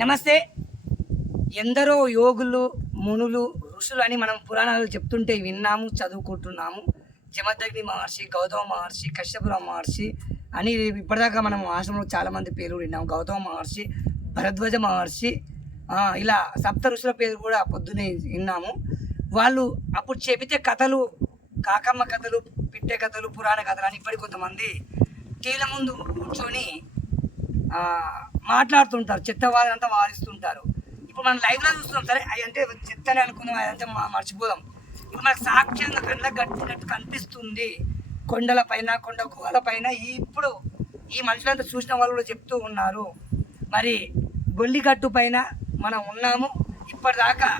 నమస్తే. ఎందరో యోగులు మునులు ఋషులు అని మనం పురాణాలు చెప్తుంటే విన్నాము చదువుకుంటున్నాము. జమదగ్ని మహర్షి గౌతమ మహర్షి కశ్యపుర మహర్షి అని ఇప్పటిదాకా మనం ఆశ్రమంలో చాలామంది పేర్లు విన్నాము. గౌతమ మహర్షి భరద్వజ మహర్షి ఇలా సప్త ఋషుల పేరు కూడా పొద్దునే విన్నాము. వాళ్ళు అప్పుడు చెబితే కథలు కాకమ్మ కథలు పిట్టె కథలు పురాణ కథలు అని ఇప్పటికి కొంతమంది టీల ముందు కూర్చొని మాట్లాడుతుంటారు. చెత్త వారంతా వారిస్తుంటారు. ఇప్పుడు మనం లైవ్లో చూస్తున్నాం సరే అవి అంటే చెత్తనే అనుకుందాం అదంతా మర్చిపోదాం. ఇప్పుడు మనకు సాక్ష్యంగా కళ్ళ గట్టినట్టు కనిపిస్తుంది. కొండల పైన కొండ గుహల పైన ఇప్పుడు ఈ మనుషులంతా చూసిన వాళ్ళు కూడా చెప్తూ ఉన్నారు. మరి గొల్లిగట్టు పైన మనం ఉన్నాము. ఇప్పటిదాకా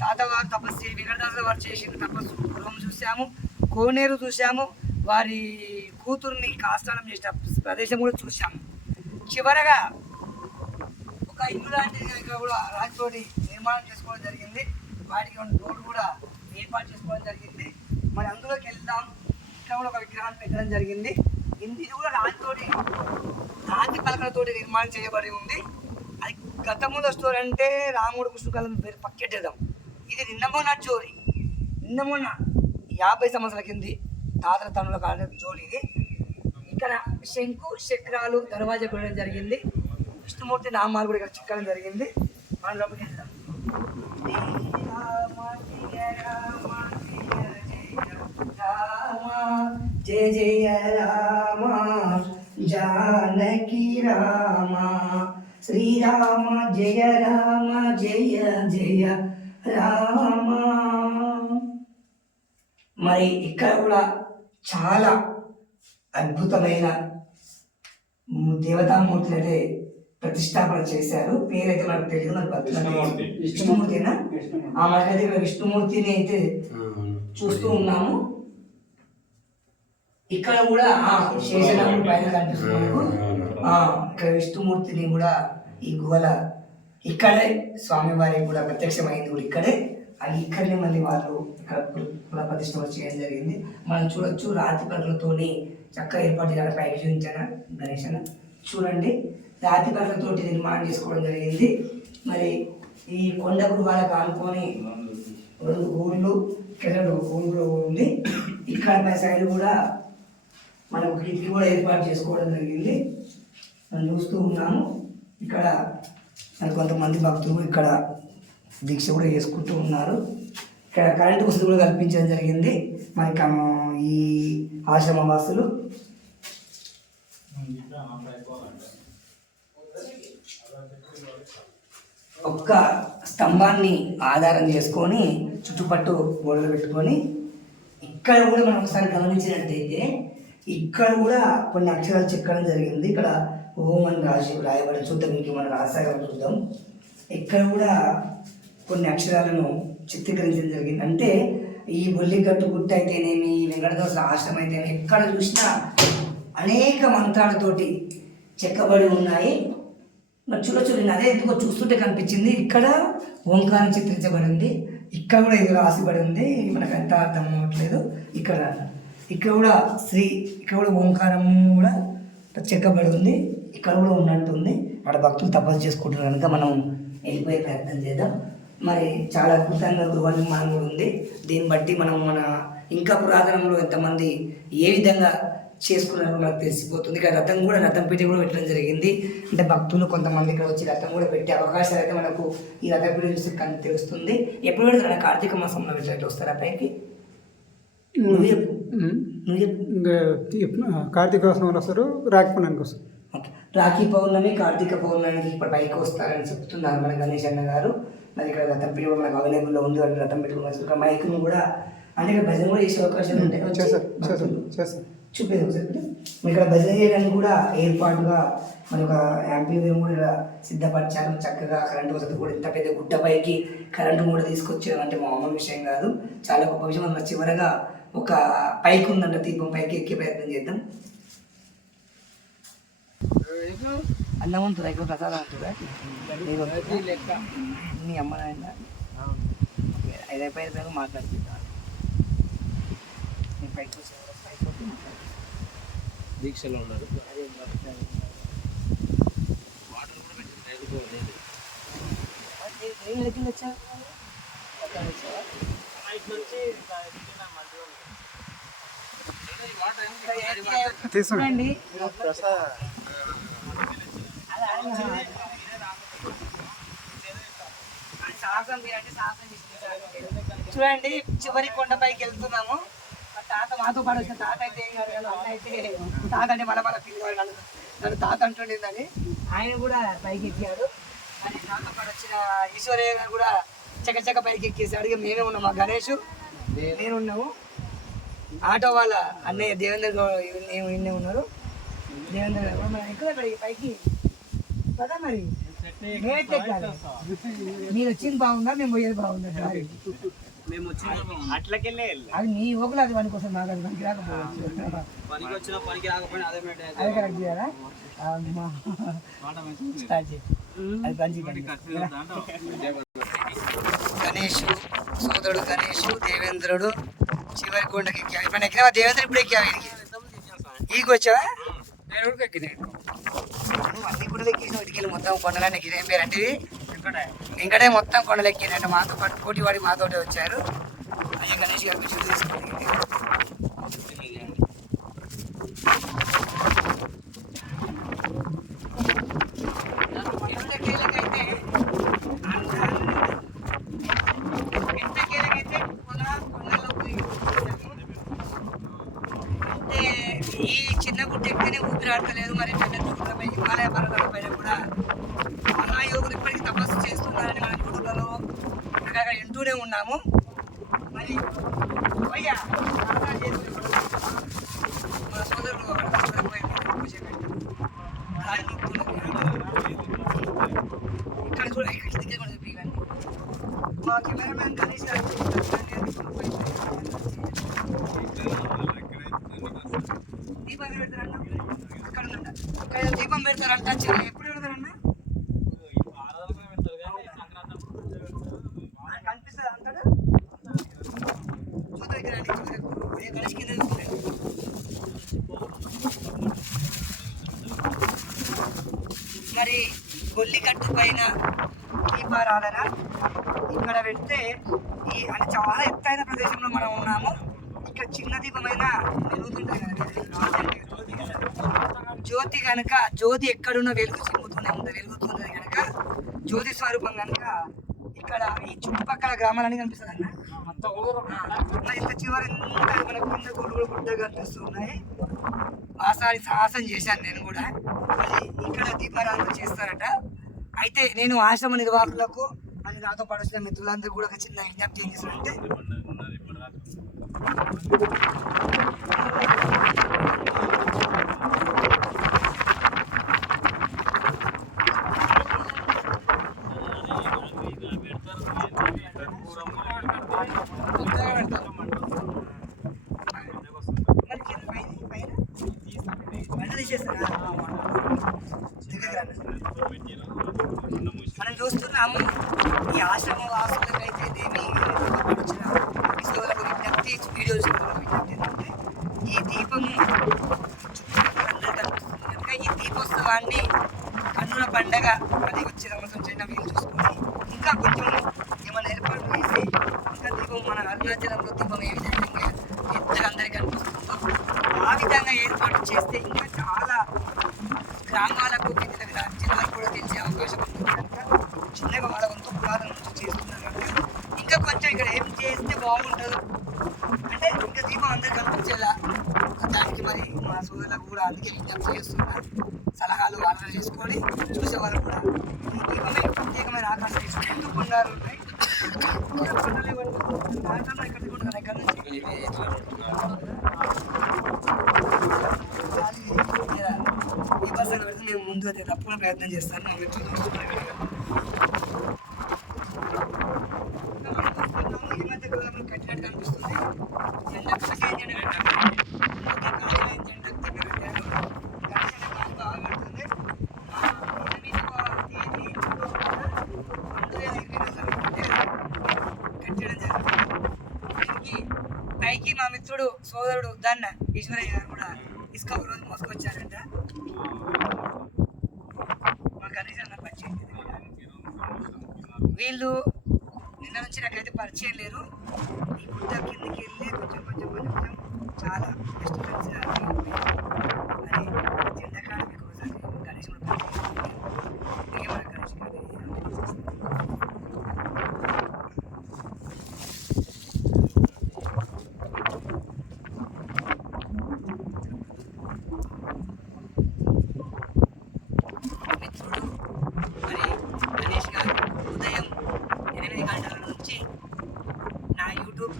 తాతవారు తపస్సు వెంకటదాస వారు చేసిన తపస్సు గృహం చూసాము కోనేరు చూసాము వారి కూతుర్ని కాస్నానం చేసిన ప్రదేశం కూడా చూసాము చివరగా ఒక ఇల్లు లాంటిది ఇక్కడ కూడా రాజతోటి నిర్మాణం చేసుకోవడం జరిగింది. వాటికి ఉన్న రోడ్డు కూడా ఏర్పాటు చేసుకోవడం జరిగింది. మరి అందులోకి వెళ్దాం. ఇక్కడ కూడా ఒక విగ్రహాన్ని పెట్టడం జరిగింది. ఇది కూడా రాజతోటి రాతి పలకలతోటి నిర్మాణం చేయబడి ఉంది. అది గతంలో స్టోరీ అంటే రాముడు కృష్ణకాలం పేరు పక్కెట్టేద్దాం ఇది నిన్నమోన మొన్న నిన్నమోన యాభై సంవత్సరాల కింది తాతల తనుల కాలం జోలి ఇది ఇక్కడ శంకు చక్రాలు దర్వాజా కొనడం జరిగింది. విష్ణుమూర్తి నామాలు కూడా చిక్కడం జరిగింది. మనం లోపలికి వెళ్దాం. జయ జయ రామ జానకి రామ శ్రీరామ జయ రామ జయ జయ రామ. మరి ఇక్కడ కూడా చాలా అద్భుతమైన దేవతామూర్తులు అయితే ప్రతిష్టాపన చేశారు. పేరైతే మనకు తెలియదు విష్ణుమూర్తి. విష్ణుమూర్తినా? ఆ ఇక్కడ విష్ణుమూర్తిని అయితే చూస్తూ ఉన్నాము. ఇక్కడ కూడా పైన కనిపిస్తుంది. మనకు. ఆ ఇక్కడ విష్ణుమూర్తిని కూడా ఈ గుహల ఇక్కడే స్వామివారికి కూడా ప్రత్యక్షమైంది కూడా ఇక్కడే. అది ఇక్కడనే మళ్ళీ వాళ్ళు ఇక్కడ కుల ప్రతిష్ట చేయడం జరిగింది. మనం చూడొచ్చు రాతి పలకలతోని చక్కగా ఏర్పాటు చేయాలి. పైకి చూపించాను? గణేశన? చూడండి. రాతి పలకలతోటి నిర్మాణం చేసుకోవడం జరిగింది. మరి ఈ కొండ గృహాలకు ఆనుకొని రెండు ఊళ్ళు ఇక్కడ రెండు ఊళ్ళు ఉంది. ఇక్కడ పై సైడ్ కూడా మనకు కిటికీ కూడా ఏర్పాటు చేసుకోవడం జరిగింది. మనం చూస్తూ ఉన్నాము. ఇక్కడ మరి కొంతమంది భక్తులు ఇక్కడ దీక్ష కూడా చేసుకుంటూ ఉన్నారు. ఇక్కడ కరెంటు వసతి కూడా కల్పించడం జరిగింది. మరి ఈ ఆశ్రమ వాసులు ఒక్క స్తంభాన్ని ఆధారం చేసుకొని చుట్టుపట్టు గోడలు పెట్టుకొని ఇక్కడ కూడా మనం ఒకసారి గమనించినట్టయితే ఇక్కడ కూడా కొన్ని అక్షరాలు చెక్కడం జరిగింది. ఇక్కడ ఓం అని రాసి రాయబడి చూద్దాం. ఇంక మనం రాసాగం చూద్దాం. ఇక్కడ కూడా కొన్ని అక్షరాలను చిత్రీకరించడం జరిగింది. అంటే ఈ బొల్లిగట్టు గుట్ట అయితేనేమి ఈ వెంకటదాస ఆశ్రమం అయితేనేమి ఎక్కడ చూసినా అనేక మంత్రాలతోటి చెక్కబడి ఉన్నాయి. మరి చూడ చూడండి అదే ఎందుకో చూస్తుంటే కనిపించింది. ఇక్కడ ఓంకారం చిత్రించబడింది. ఇక్కడ కూడా ఇది రాసిబడి ఉంది మనకు ఎంత అర్థం అవ్వట్లేదు. ఇక్కడ ఇక్కడ కూడా శ్రీ ఇక్కడ కూడా ఓంకారం కూడా చెక్కబడి ఉంది ఇక్కడ కూడా ఉన్నట్టుంది. అక్కడ భక్తులు తపస్సు చేసుకుంటున్నారు కనుక మనం వెళ్ళిపోయే ప్రయత్నం చేద్దాం. మరి చాలా అద్భుతంగా గృహ నిర్మాణం కూడా ఉంది. దీన్ని బట్టి మనం మన ఇంకా పురాతనంలో ఎంతమంది ఏ విధంగా చేసుకున్నారో మనకు తెలిసిపోతుంది. ఇక్కడ రథం కూడా రథం పెట్టి కూడా పెట్టడం జరిగింది. అంటే భక్తులు కొంతమంది ఇక్కడ వచ్చి రథం కూడా పెట్టే అవకాశాలు అయితే మనకు ఈ రథం పెట్టి చూస్తే కను తెలుస్తుంది. ఎప్పుడు పెడతారు? కార్తీక మాసంలో పెట్టినట్టు వస్తారా పైకి? నువ్వు చెప్పు. నువ్వు చెప్పు. ఇంకా కార్తీక మాసంలో వస్తారు రాఖీ పండుగకి వస్తారు. ఓకే. రాఖీ పౌర్ణమి కార్తీక పౌర్ణమికి ఇప్పుడు పైకి వస్తారని చెప్తున్నారు మన గణేష్ అన్న గారు. మరి ఇక్కడ రథం పెట్టి కూడా మనకు అవైలబుల్లో ఉంది వాళ్ళు రథం పెట్టుకుని ఇక్కడ మైక్ను కూడా అంటే భజన కూడా చేసే అవకాశాలు ఉంటాయి. చేస్తారు. చేస్తారు. చూపేది ఒకసారి మరి ఇక్కడ భజన చేయడానికి కూడా ఏర్పాటుగా మన ఒక యాంప్లిఫైర్ కూడా ఇక్కడ సిద్ధపరిచారు. చక్కగా కరెంటు వసతి కూడా ఇంత పెద్ద గుట్టపైకి కరెంటు కూడా తీసుకొచ్చారు. అంటే మామూలు విషయం కాదు. చాలా గొప్ప విషయం. మనం చివరగా ఒక పైకి ఉందంట దీపం. పైకి ఎక్కే ప్రయత్నం చేద్దాం. అన్నం ఉంటుందా ఇక్కడ ప్రసాదం ఉంటుందా? మీ అమ్మ నాయన. ఐదు అయిపోయిన మాట్లాడుతుంటా నేను పైకి. దీక్షలో ఉన్నారు? తీసుకోండి చూడండి చివరి కొండపైకి వెళ్తున్నాము. తాత మాతో పాటు వచ్చిన తాత అయితే ఏం కాదు కానీ అన్న అయితే తాత అంటే మన మన పిల్లవాడు నన్ను నన్ను తాత అంటుండేదని ఆయన కూడా పైకి ఎక్కాడు మరి నాతో పాటు వచ్చిన ఈశ్వరయ్య గారు కూడా చకచక పైకి ఎక్కేసాడు ఇక మేమే ఉన్నాం మా గణేష్. నేను ఉన్నాము ఆటో వాళ్ళ అన్నయ్య దేవేంద్ర గౌడ్ ఇన్ని- ఉన్నారు. దేవేంద్ర గారు. కూడా మనం ఎక్కువ పైకి? కదా మరి. మీరు వచ్చింది బాగుందా? మేము పోయేది బాగుందా? మేము అట్లకెళ్ళే అది నీ ఓకులు అది పని కోసం నాకు అది పనికి రాకపోవచ్చు. పనికి వచ్చినా పనికి రాకపోయినా అదే మాట అది కరెక్ట్ చేయాలా? అమ్మా. స్టార్ట్ చేయి. అది పని చేయాలి. గణేష్ సోదరుడు గణేష్ దేవేంద్రుడు చివరి కొండకి ఎక్కావు ఇప్పుడు ఎక్కినావా? దేవేంద్ర ఇప్పుడు ఎక్కావు ఈకి వచ్చావా? నేను కూడా ఎక్కినాను నువ్వు అన్ని కూడా ఎక్కినావు ఇటుకెళ్ళి మొత్తం కొండలన్నీ ఎక్కిన ఏం పేరు అంటే వెంకటే. మొత్తం కొండలు ఎక్కినట్టు మాతో పాటు పోటీ వాడి మాతోటే వచ్చారు. అయ్యా గణేష్ గారికి చూసి తీసుకోండి ఎంతకేలకైతే ఎంతకేలకైతే కొన కొండలో పోయి అంటే ఈ చిన్న గుట్ట ఎక్కితేనే ఊపిరాడతలేదు మరి పెద్ద గుట్టపై హిమాలయ పర్వతాల పైన కూడా మహాయోగులు ఇప్పటికీ తపస్సు చేస్తున్నారని మన యూట్యూబ్లలో అక్కడ వింటూనే ఉన్నాము మరి అయ్యా స్నానాలు చేసుకుని మన సోదరులు అక్కడ చూడకపోయి పూజ పెట్టారు రాయి నొప్పులు. ఇక్కడ కూడా ఇక్కడ దగ్గర కూడా చూపి ఇవన్నీ మా కెమెరామ్యాన్ గణేష్ గారు దీపం పెడతారన్న అక్కడ దీపం పెడతారంట చిన్న ఎప్పుడు పెడతారన్న ఆయన కనిపిస్తుంది అంటాడు చూద్దాం ఇక్కడ రండి, చూద్దాం. ఏ గణేష్ కింద చూస్తున్నాడు. మరి గొల్లికట్టు పైన దీపారాధన ఇక్కడ పెడితే ఈ అంటే చాలా ఎత్తైన ప్రదేశంలో మనం ఉన్నాము ఇక్కడ చిన్న దీపమైన వెలుగుతుంటుంది కనుక జ్యోతి కదా. జ్యోతి కనుక జ్యోతి ఎక్కడున్న వెలుగు చిమ్ముతూనే ఉంది. వెలుగుతున్నది కనుక జ్యోతి స్వరూపం కనుక ఇక్కడ ఈ చుట్టుపక్కల గ్రామాలన్నీ కనిపిస్తుంది అన్న ఇంత చివరి మనకు కింద గొడుగులు గుడ్డగా కనిపిస్తున్నాయి. ఆసారి సాహసం చేశాను నేను కూడా. మరి ఇక్కడ దీపారాధన చేస్తారట. అయితే నేను ఆశ్రమ నిర్వాహకులకు మరి నాతో పాటు మిత్రులందరూ కూడా ఒక చిన్న విజ్ఞప్తి ఏం చేశారంటే కొత్తగా పెడతారు. మరి కింద పైన పైన వెంట తీసేస్తారా దగ్గరికి రండి. మనం చూస్తున్నాము ఈ ఆశ్రమ వాసులకైతే ఏమి వచ్చిన విశ్వలకు విజ్ఞప్తి వీడియో చూస్తున్న విజ్ఞప్తి ఏంటంటే ఈ దీపము చుట్టుపక్కల అందరికీ కనిపిస్తుంది కనుక ఈ దీపోత్సవాన్ని కన్నుల పండగ అది వచ్చే సంవత్సరం చిన్న వీలు చూసుకొని ఇంకా కొంచెం ఏమైనా ఏర్పాటు చేసి ఇంకా దీపం మన అరుణాచలంలో దీపం ఏ విధంగా ఎత్తగా అందరికీ కనిపిస్తుందో ఆ విధంగా ఏర్పాటు చేస్తే ఇంకా చాలా గ్రామాలకు వివిధ జిల్లాలకు కూడా తెలిసే అవకాశం ఉంటుంది కనుక చిన్నగా వాళ్ళ వంతు పురాతన నుంచి చేస్తున్నారు కనుక ఇంకా కొంచెం ఇక్కడ ఏం చేస్తే బాగుంటుందో అంటే ఇంకా దీపం అందరు కనిపించేలా దానికి మరి మా సోదరులకు కూడా అందుకే విజ్ఞప్తి చేస్తున్నా సలహాలు ఆలోచన చేసుకొని చూసే వాళ్ళు కూడా ఈ దీపమే ప్రత్యేకమైన ఆకర్షణ ఇస్తుంది. ఎందుకు ఉన్నారు ఉన్నాయి ఇంకా కొండలే కనిపిస్తుంది. నాకన్నా ఇక్కడ కూడా దగ్గర నుంచి ఈ పర్సన్ పెడితే మేము ముందు అయితే తప్పకుండా ప్రయత్నం చేస్తాను. నా మిత్రులు ఈ మధ్య కాలంలో కట్టినట్టు కనిపిస్తుంది జెండా కట్టే జెండా కట్టారు. మొత్తం ఖాళీగా జెండా ఎత్తి పెట్టారు. కట్టే జెండా బాగా కడుతుంది. ఆ, ఎనిమిదవ తేదీ రెండు వేల ఇరవై నాలుగులో కట్టడం జరిగింది. దీనికి పైకి మా మిత్రుడు సోదరుడు దన్న ఈశ్వరయ్య గారు కూడా ఇసుక ఒక రోజు మోసుకొచ్చారంట మా గణేష్ అన్న పరిచయం వీళ్ళు నిన్న నుంచి నాకైతే ఈ గుట్ట కిందకి వెళ్ళి కొంచెం కొంచెం కొంచెం కొంచెం చాలా బెస్ట్ ఫ్రెండ్స్ అని జెండా కాడ మీకు ఒకసారి గణేష్ కూడా పరిచయం చేస్తాను. ఇక మన గణేష్ గారు మిత్రుడు మరి గణేష్ గారు ఉదయం ఎనిమిది గంటల నుంచి నా యూట్యూబ్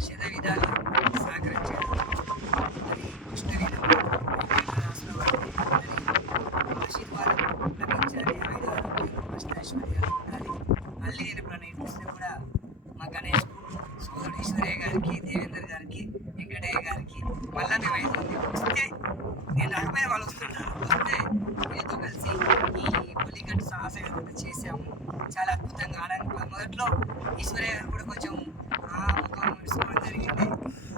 శత విధాలు సహకరించారు మరి కృష్ణవీరం ఆశీర్వాదం లభించాలి ఐదు అష్టైశ్వర్యాలు ఉండాలి మళ్ళీ నేను ఎప్పుడైనా ఇంటిస్తే కూడా మా గణేష్ సోదరుడు ఈశ్వరయ్య గారికి దేవేందర్ గారికి వెంకటయ్య గారికి మళ్ళా మేము ఐదు మంది వస్తే నేను రాకపోయినా వాళ్ళు వస్తుంటారు వస్తే వీళ్ళతో కలిసి ఈ పులికట్టు సాహసయాత్ర చేసాము చాలా అద్భుతంగా ఆడడానికి మొదట్లో ఈశ్వరయ్య గారు కూడా కొంచెం ఆ ముఖం విడుచుకోవడం జరిగింది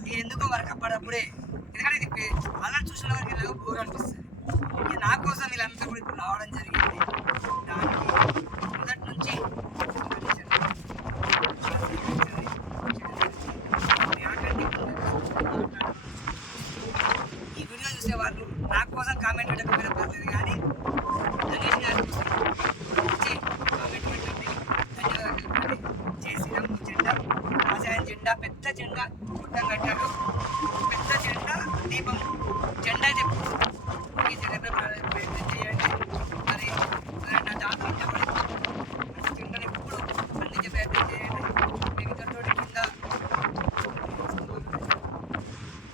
ఇది ఎందుకో వరకు అప్పుడప్పుడే ఎందుకంటే ఇది పే- వాళ్ళని చూసిన వారికి ఎలాగో బోర్ అనిపిస్తుంది ఇక నా కోసం వీళ్ళంతా కూడా ఇప్పుడు రావడం జరిగింది దానికి మొదటి నుంచి ఈ వీడియో చూసే వాళ్ళు నా కోసం కామెంట్ పెట్టకపోయినా పర్లేదు కానీ గణేష్ గారి కోసం వచ్చి కామెంట్ పెట్టండి ధన్యవాదాలు చెప్పండి జై శ్రీరామ్ జెండా ఆశయం జెండా పెద్ద జెండా గుట్టం కట్టారు పెద్ద జెండా దీపం జెండా అయితే ఈ జెండా ప్రయత్నం చేయండి మరి ఎవరైనా జాతర ఉంటే కూడా మంచి జెండాని ఎప్పుడు అందించే ప్రయత్నం చేయండి మేము ఇద్దరితోటి కింద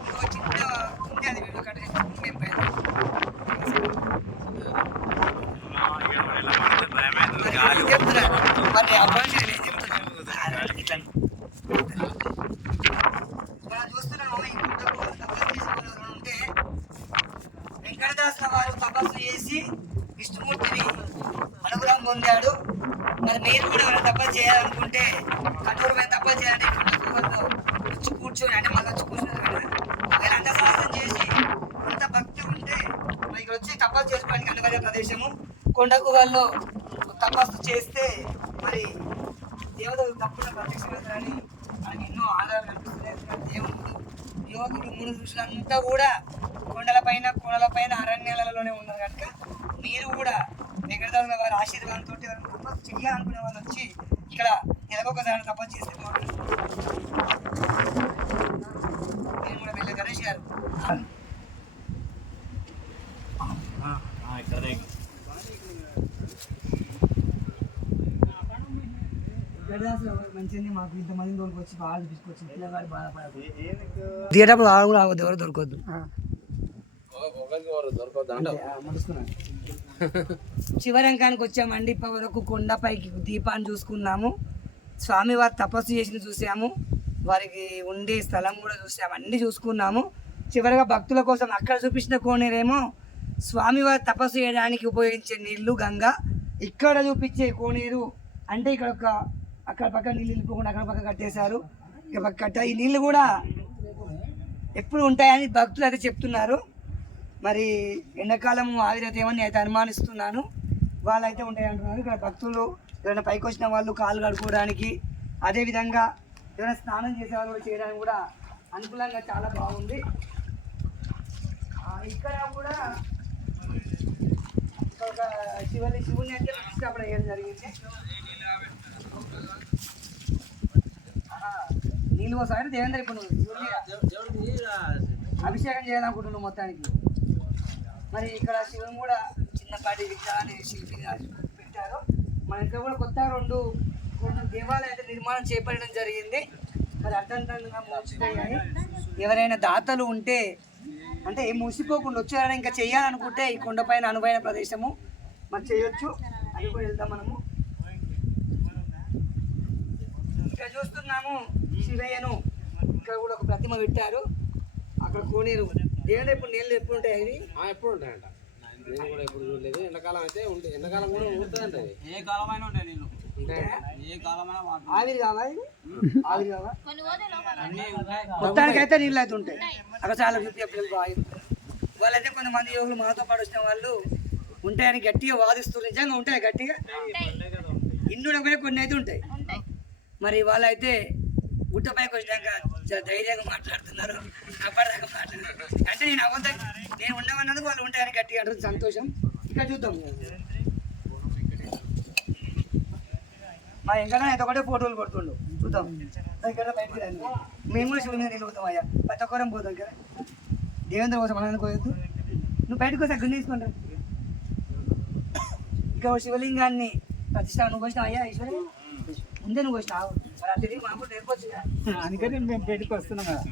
ఇంకో చిన్న ఉంది అది వీడియో కట్ చేసుకుని మేము బయలుదేరాం చెప్తున్నా మరి ఆ మనిషి నేను చెప్తున్నాను ఇట్లా మనం చూస్తున్నాము ఈ గుట్టకు తపస్సు చేసే వాళ్ళు ఎవరైనా ఉంటే వెంకటదాసుల వారు తపస్సు చేసి విష్ణుమూర్తిని అనుగ్రహం పొందాడు మరి మీరు కూడా ఎవరైనా తపస్సు చేయాలనుకుంటే కఠోరమైన తపస్సు చేయాలంటే ఇటువంటి గుహల్లో వచ్చి కూర్చొని అంటే మళ్ళీ వచ్చి కూర్చున్నారు కదా ఒకవేళ అంత సాహసం చేసి అంత భక్తి ఉంటే మరి ఇక్కడ వచ్చి తపస్సు చేసుకోవడానికి అనువైన ప్రదేశము. కొండకు వాళ్ళు తపస్సు చేస్తే మరి దేవతలు తప్పకుండా ప్రత్యక్షమవుతారని మనకి ఎన్నో ఆధారాలు కనిపిస్తున్నాయి. దేవుడు యోగులు మును ఋషులంతా కూడా కొండలపైన కొండలపైన అరణ్యాలలోనే ఉన్నారు కనుక మీరు కూడా వెంకటదారుల వారి ఆశీర్వాదంతో ఎవరైనా తపస్సు చేయాలనుకునే వాళ్ళు వచ్చి ఇక్కడ నెలకొకసారి తపస్సు చేస్తే బాగుంటుంది. నేను కూడా వెళ్ళే గణేష్ గారు దిగేటప్పుడు ఆడ కూడా ఆగొద్దు ఎవరు దొరకద్దు. శివరంకానికి వచ్చామండి ఇప్పటి వరకు కొండపైకి దీపాన్ని చూసుకున్నాము. స్వామివారి తపస్సు చేసిన చూసాము. వారికి ఉండే స్థలం కూడా చూసాము అన్నీ చూసుకున్నాము. చివరిగా భక్తుల కోసం అక్కడ చూపించిన కోనేరేమో స్వామివారి తపస్సు చేయడానికి ఉపయోగించే నీళ్ళు గంగ. ఇక్కడ చూపించే కోనేరు అంటే ఇక్కడ ఒక అక్కడ పక్క నీళ్ళు వెళ్ళిపోకుండా అక్కడ పక్క కట్టేశారు. ఇక పక్క కట్ట ఈ నీళ్ళు కూడా ఎప్పుడు ఉంటాయని భక్తులు అయితే చెప్తున్నారు. మరి ఎండాకాలం ఆవిరైతేమని అయితే అనుమానిస్తున్నాను. వాళ్ళైతే ఉంటాయి అంటున్నారు ఇక్కడ భక్తులు ఎవరైనా పైకి వచ్చిన వాళ్ళు కాళ్ళు కడుక్కోవడానికి అదేవిధంగా ఎవరైనా స్నానం చేసే వాళ్ళు కూడా చేయడానికి కూడా అనుకూలంగా చాలా బాగుంది. ఇక్కడ కూడా ఒక శివుని శివుని అయితే ప్రతిష్టాపన చేయడం జరిగింది. నీళ్ళు పోసారి దేవేంద్ర ఇప్పుడు శివుని అభిషేకం చేయాలనుకుంటున్నాను మొత్తానికి. మరి ఇక్కడ శివం కూడా చిన్నపాటి విగ్రహాన్ని శిల్పిగా పెట్టారు. మన ఇంట్లో కూడా కొత్త రెండు రెండు దేవాలయం అయితే నిర్మాణం చేపట్టడం జరిగింది. మరి అర్థంతంగా మూసిపోయాయి. ఎవరైనా దాతలు ఉంటే అంటే ఏం మూసిపోకుండా వచ్చారైనా ఇంకా చేయాలనుకుంటే ఈ కొండపైన అనువైన ప్రదేశము. మరి చేయొచ్చు. అది కూడా వెళ్దాం మనము. ఇక్కడ చూస్తున్నాము శివయ్యను. ఇక్కడ కూడా ఒక ప్రతిమ పెట్టారు. అక్కడ కోనేరు. దేవుడు ఇప్పుడు నీళ్ళు ఎప్పుడు ఉంటాయి అవి? ఆ, ఎప్పుడు ఉంటాయంట. నేను కూడా ఎప్పుడు చూడలేదు. ఎండాకాలం అయితే ఉంటుంది ఎండాకాలం కూడా ఉంటుందంట అది. ఏ కాలమైనా ఉంటాయి నీళ్ళు. ఉంటాయంట ఏ కాలమైనా వాటర్. ఆవిరి కావా ఇవి? ఆవిరి కావా? అన్నీ ఉంటాయి. మొత్తానికి అయితే నీళ్ళు అయితే ఉంటాయి అక్కడ చాలా వాళ్ళైతే కొంతమంది యోగులు మాతో పాటు వచ్చిన వాళ్ళు ఉంటాయని గట్టిగా వాదిస్తారు నిజంగా ఉంటాయి గట్టిగా? కూడా కొన్ని అయితే ఉంటాయి. మరి మరి వాళ్ళైతే గుట్టపైకి వచ్చినాక చాలా ధైర్యంగా మాట్లాడుతున్నారు. అప్పటిదాకా మాట్లాడారు అంటే నేను అవ్వద్ద నేను ఉండమన్నందుకు వాళ్ళు ఉంటాయని గట్టిగా అంటారు. సంతోషం. ఇక్కడ చూద్దాం. మా ఇంకా అయితే ఒకటే ఫోటోలు కొడుతుండు. చూద్దాం. ఇక్కడ బయటికి రండి. మేము కూడా శివుని నిలుగుతాం అయ్యా. ప్రతి ఒక్కరం పోతాం కదా. దేవేంద్ర కోసం మనం కోయొద్దు నువ్వు బయటకు వస్తే అక్కడ తీసుకుంటా ఇక్కడ శివలింగాన్ని ప్రతిష్ట నువ్వు అయ్యా ఈశ్వరి ముందే నువ్వు వచ్చినావు. అందుకని మేము బయటకు వస్తున్నాం కదా.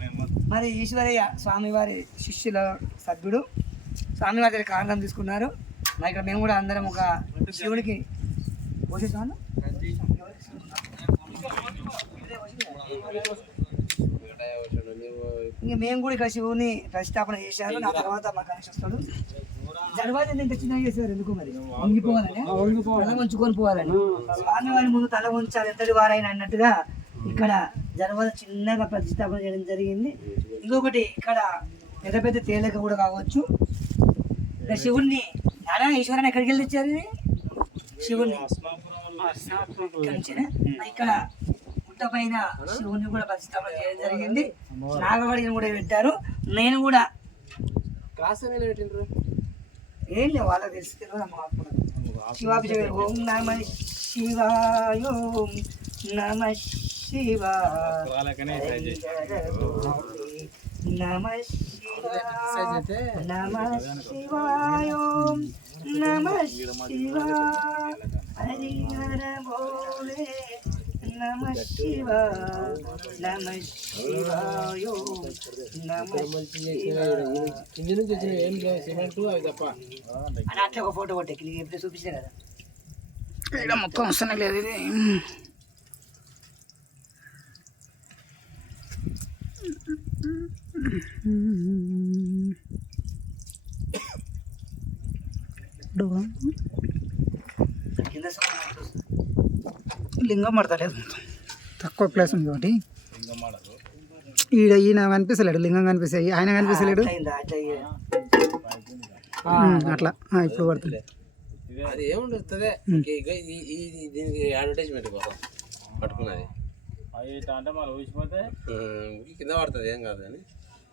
మరి ఈశ్వరయ్య స్వామివారి శిష్యుల సభ్యుడు స్వామివారి దగ్గర కారణం తీసుకున్నారు. మరి ఇక్కడ మేము కూడా అందరం ఒక శివుడికి పోసేసాను. ఇంక మేము కూడా ఇక్కడ శివుని ప్రతిష్టాపన చేశారు. నా తర్వాత మా కనెక్షన్ వస్తాడు. జర్వాజ ఎంత చిన్నగా చేశారు ఎందుకు మరి? వంగిపోవాలని తల వంచుకొని పోవాలని. స్వామివారి ముందు తల ఉంచాలి ఎంతటి వారైనా అన్నట్టుగా ఇక్కడ జర్వాజ చిన్నగా ప్రతిష్టాపన చేయడం జరిగింది. ఇంకొకటి ఇక్కడ పెద్ద పెద్ద తేలిక కూడా కావచ్చు. శివుణ్ణి నారా ఈశ్వరాన్ని ఎక్కడికి వెళ్ళి తెచ్చారు ఇది? శివుణ్ణి. ఇక్కడ గుట్ట పైన శివుని కూడా ప్రతిష్టాపన చేయడం జరిగింది. నాగవడిని కూడా పెట్టారు. నేను కూడా. క్రాస్ అనేది పెట్టిండ్రు? ఏం లేవు వాళ్ళకి తెలిసి తెలియదు అమ్మ మాకు. శివాభిషేకం ఓం నమ శివాయ ఓం నమ శివాయ నమ శివాయ నమ శివాయ ఓం నమ శివాయ హరి హర భోలే నమ శివాయ నమ శివాయ నమ శివాయ. కింది నుంచి వచ్చిన ఏం లేవు సిమెంట్ అవి తప్ప అని అట్లా ఒక ఫోటో కొట్టే నీకు ఎప్పుడు చూపించే కదా. ఇక్కడ మొత్తం వస్తున్నా లేదు ఇది. కింద. లింగం పడతలేదు మొత్తం. తక్కువ ప్లేస్ ఉంది ఒకటి ఈడ ఈయన కనిపిస్తలేడు లింగం కనిపిస్తాయి ఆయన కనిపిస్తలేడు? అట్లా ఇప్పుడు పడుతుంది. అది ఏముంటుంది దీనికి అడ్వర్టైజ్మెంట్ కోసం పట్టుకున్నది. అంటే మళ్ళీ ఊసిపోతే కింద పడుతుంది ఏం కాదు కానీ.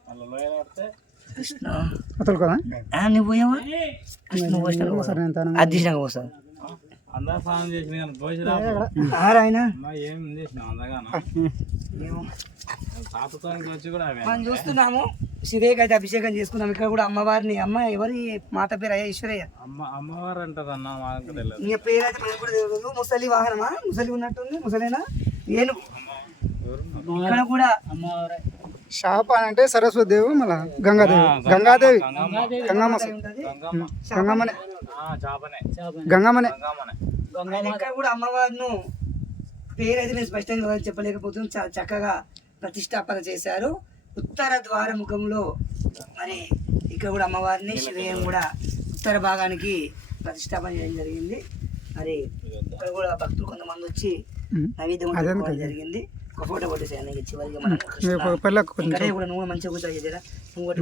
మళ్ళీ లోయ పడితే? కృష్ణ అతలు కదా ఆ, నువ్వు పోయావా? అది పోస్తావు? అందరూ స్నానం చేసిన కానీ ఏం చేసినావు అందగానో? తాతతో వచ్చి కూడా మనం చూస్తున్నాము. శివేకి అయితే అభిషేకం చేసుకున్నాం. ఇక్కడ కూడా అమ్మవారిని అమ్మ ఎవరి మాత పేరు? అయ్యా ఈశ్వరయ్య. అమ్మ అమ్మవారు అంటారు అన్న మాకు తెలియదు. నీ పేరు అయితే మనకు కూడా తెలియదు. ముసలి వాహనమా? ముసలి ఉన్నట్టుంది ముసలేనా? ఏను. ఇక్కడ కూడా షాప్ అని అంటే సరస్వతి దేవి మళ్ళా గంగాదేవి. గంగాదేవి గంగమ్మ. గంగమ్మనే. చాపనే. గంగమ్మనే. కూడా అమ్మవారిను పేరు అయితే నేను స్పష్టంగా చెప్పలేకపోతున్నాను చాలా చక్కగా ప్రతిష్టాపన చేశారు. ఉత్తర ద్వార ముఖంలో మరి ఇక్కడ కూడా అమ్మవారిని శివయం కూడా ఉత్తర భాగానికి ప్రతిష్టాపన చేయడం జరిగింది. మరి ఇక్కడ కూడా భక్తులు కొంతమంది వచ్చి. నైవేద్యం జరిగింది. ఒక ఫోటో కొట్టేసాను చివరిగా మనం కూడా నువ్వు మంచిగా కూర్చో జరా నువ్వు ఒకటి